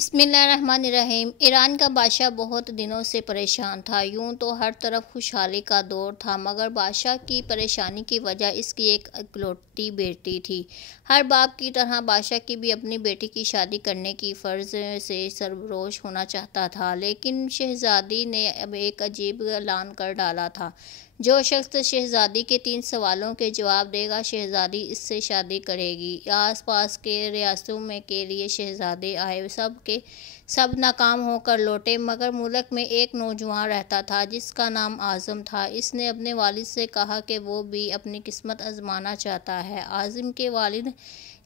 बिस्मिल्लाहिर्रहमानिर्रहीम। ईरान का बादशाह बहुत दिनों से परेशान था। यूं तो हर तरफ खुशहाली का दौर था, मगर बादशाह की परेशानी की वजह इसकी एक इकलौती बेटी थी। हर बाप की तरह बादशाह की भी अपनी बेटी की शादी करने की फ़र्ज से सरफरोश होना चाहता था, लेकिन शहज़ादी ने अब एक अजीब ऐलान कर डाला था। जो शख्स शहज़ादी के 3 सवालों के जवाब देगा, शहज़ादी इससे शादी करेगी। आस पास के रियासतों में के लिए शहज़ादे आए, सब के सब नाकाम होकर लौटे, मगर मुल्क में एक नौजवान रहता था जिसका नाम आज़म था। इसने अपने वालिद से कहा कि वो भी अपनी किस्मत आजमाना चाहता है। आज़म के वालिद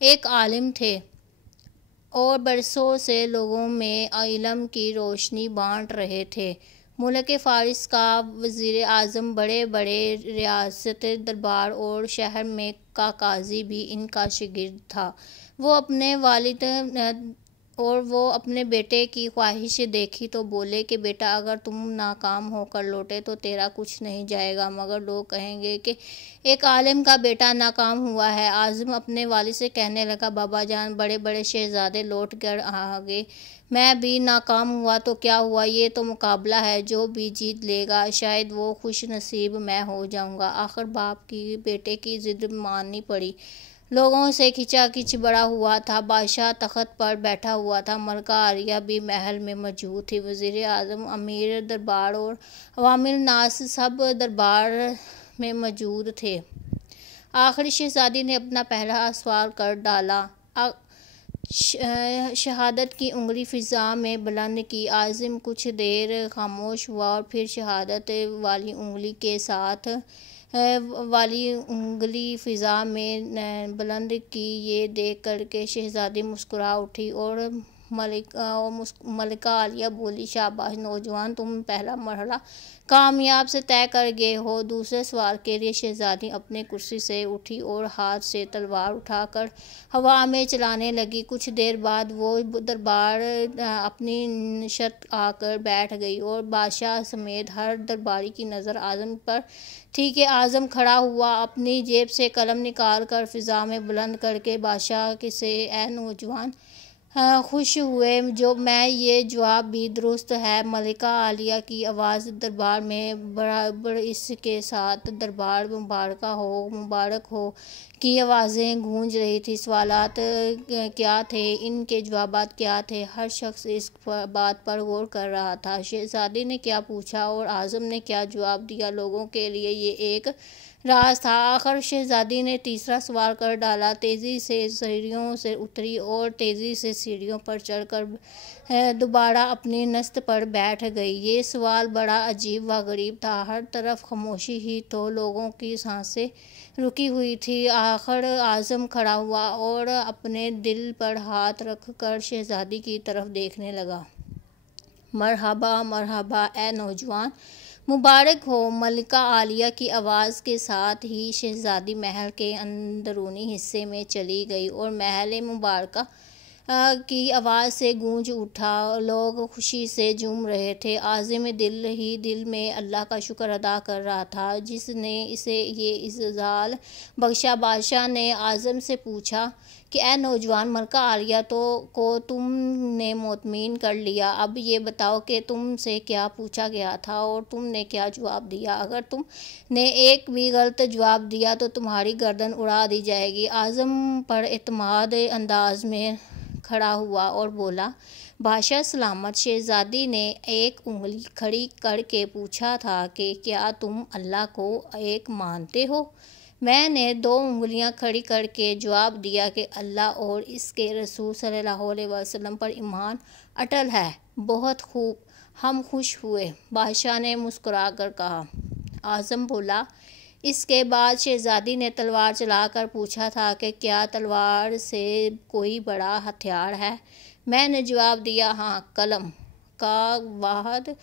एक आलिम थे और बरसों से लोगों में इल्म की रोशनी बांट रहे थे। मुल्क फ़ारिस का वज़ीर आज़म, बड़े बड़े रियासत दरबार और शहर में का काजी भी इनका शागिर्द था। वो अपने बेटे की ख्वाहिश देखी तो बोले कि बेटा, अगर तुम नाकाम होकर लौटे तो तेरा कुछ नहीं जाएगा, मगर लोग कहेंगे कि एक आलिम का बेटा नाकाम हुआ है। आज़म अपने वालिद से कहने लगा, बाबा जान, बड़े बड़े शहज़ादे लौट कर आ गए, मैं भी नाकाम हुआ तो क्या हुआ, ये तो मुकाबला है, जो भी जीत लेगा शायद वो खुश नसीब मैं हो जाऊंगा। आखिर बाप की बेटे की जिद माननी पड़ी। लोगों से खिंचाखिंच बड़ा हुआ था। बादशाह तख्त पर बैठा हुआ था, मलका आलिया भी महल में मौजूद थी। वज़ीर आज़म, अमीर दरबार और अवामिल नास सब दरबार में मौजूद थे। आखिर शहज़ादी ने अपना पहला सवाल कर डाला। शहादत की उंगली फ़िज़ा में बुलंद की। आज़म कुछ देर खामोश हुआ और फिर शहादत वाली उंगली फ़िज़ा में बुलंद की। ये देख कर के शहज़ादी मुस्कुरा उठी और मलिका आलिया बोली, शाबाश नौजवान, तुम पहला मरहला कामयाब से तय कर गए हो। दूसरे सवाल के लिए शहज़ादी अपनी कुर्सी से उठी और हाथ से तलवार उठाकर हवा में चलाने लगी। कुछ देर बाद वो दरबार अपनी नशत आकर बैठ गई और बादशाह समेत हर दरबारी की नज़र आज़म पर थी कि आज़म खड़ा हुआ, अपनी जेब से कलम निकाल कर फ़िज़ा में बुलंद करके बादशाह से, ए नौजवान, खुश हुए जो मैं ये जवाब भी दुरुस्त है। मलिका आलिया की आवाज़ दरबार में बराबर इसके साथ दरबार मुबारक हो की आवाज़ें गूंज रही थी। सवालात क्या थे, इनके जवाबात क्या थे, हर शख्स इस बात पर गौर कर रहा था। शहज़ादी ने क्या पूछा और आज़म ने क्या जवाब दिया, लोगों के लिए ये एक राज था। आखिर शहज़ादी ने तीसरा सवाल कर डाला। तेज़ी से सीढ़ियों से उतरी और तेज़ी से सीढ़ियों पर चढ़कर दोबारा अपनी नस्त पर बैठ गई। ये सवाल बड़ा अजीब व गरीब था। हर तरफ खामोशी ही तो लोगों की सांसें रुकी हुई थी। आखिर आज़म खड़ा हुआ और अपने दिल पर हाथ रख कर शहज़ादी की तरफ देखने लगा। मरहबा मरहबा ए नौजवान, मुबारक हो। मलिका आलिया की आवाज़ के साथ ही शहज़ादी महल के अंदरूनी हिस्से में चली गई और महल मुबारका की आवाज़ से गूंज उठा। लोग खुशी से झूम रहे थे। आज़म दिल ही दिल में अल्लाह का शुक्र अदा कर रहा था जिसने इसे ये इज़्ज़ाल बख्शा। बादशाह ने आज़म से पूछा कि ए नौजवान, मलका आलिया को तुमने मुतमिन कर लिया, अब ये बताओ कि तुमसे क्या पूछा गया था और तुमने क्या जवाब दिया। अगर तुमने एक भी गलत जवाब दिया तो तुम्हारी गर्दन उड़ा दी जाएगी। आज़म पर एतमाद अंदाज में खड़ा हुआ और बोला, बादशाह सलामत। शहज़ादी ने एक उंगली खड़ी करके पूछा था कि क्या तुम अल्लाह को एक मानते हो। मैंने 2 उंगलियां खड़ी करके जवाब दिया कि अल्लाह और इसके रसूल सल्लल्लाहु अलैहि वसल्लम पर ईमान अटल है। बहुत खूब, हम खुश हुए, बादशाह ने मुस्कुरा कर कहा। आज़म बोला। इसके बाद शहज़ादी ने तलवार चलाकर पूछा था कि क्या तलवार से कोई बड़ा हथियार है। मैंने जवाब दिया, हाँ, कलम का वाहद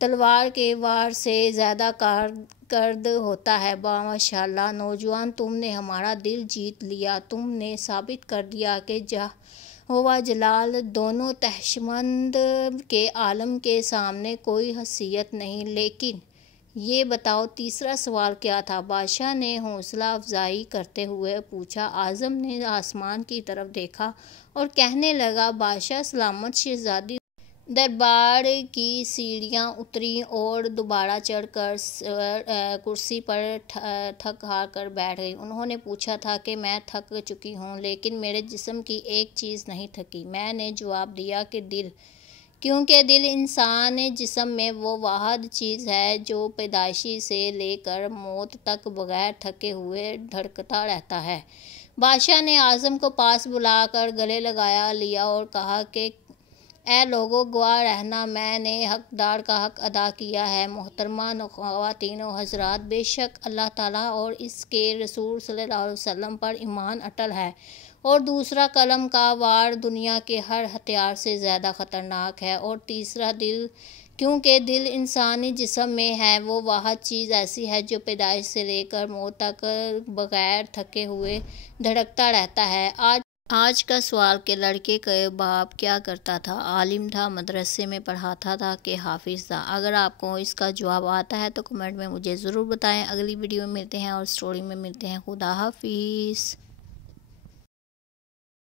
तलवार के वार से ज़्यादा कारगर होता है। माशाअल्लाह नौजवान, तुमने हमारा दिल जीत लिया। तुमने साबित कर दिया कि व जलाल दोनों तहशमंद के आलम के सामने कोई हैसियत नहीं। लेकिन ये बताओ तीसरा सवाल क्या था? बादशाह ने हौसला अफजाई करते हुए पूछा। आज़म ने आसमान की तरफ देखा और कहने लगा, बादशाह सलामत। शहजादी दरबार की सीढ़ियाँ उतरी और दोबारा चढ़कर कुर्सी पर थक हार कर बैठ गई। उन्होंने पूछा था कि मैं थक चुकी हूँ, लेकिन मेरे जिस्म की एक चीज़ नहीं थकी। मैंने जवाब दिया कि दिल, क्योंकि दिल इंसान जिस्म में वो वाहिद चीज़ है जो पैदाइशी से लेकर मौत तक बगैर थके हुए धड़कता रहता है। बादशाह ने आज़म को पास बुलाकर गले लगाया लिया और कहा कि ऐ लोगों, गवाह रहना, मैंने हकदार का हक अदा किया है। मोहतरमा ख़वातीन व हज़रात, बेशक अल्लाह ताला और इसके रसूल सल्लल्लाहु अलैहि वसल्लम पर ईमान अटल है, और दूसरा कलम का वार दुनिया के हर हथियार से ज़्यादा ख़तरनाक है, और तीसरा दिल, क्योंकि दिल इंसानी जिस्म में है वो वाहिद चीज़ ऐसी है जो पैदाइश से लेकर मौत तक बगैर थके हुए धड़कता रहता है। आज का सवाल के लड़के का बाप क्या करता था? आलिम था, मदरसे में पढ़ाता था कि हाफिज़ था? अगर आपको इसका जवाब आता है तो कमेंट में मुझे ज़रूर बताएं। अगली वीडियो में मिलते हैं और स्टोरी में मिलते हैं। खुदा हाफिज़।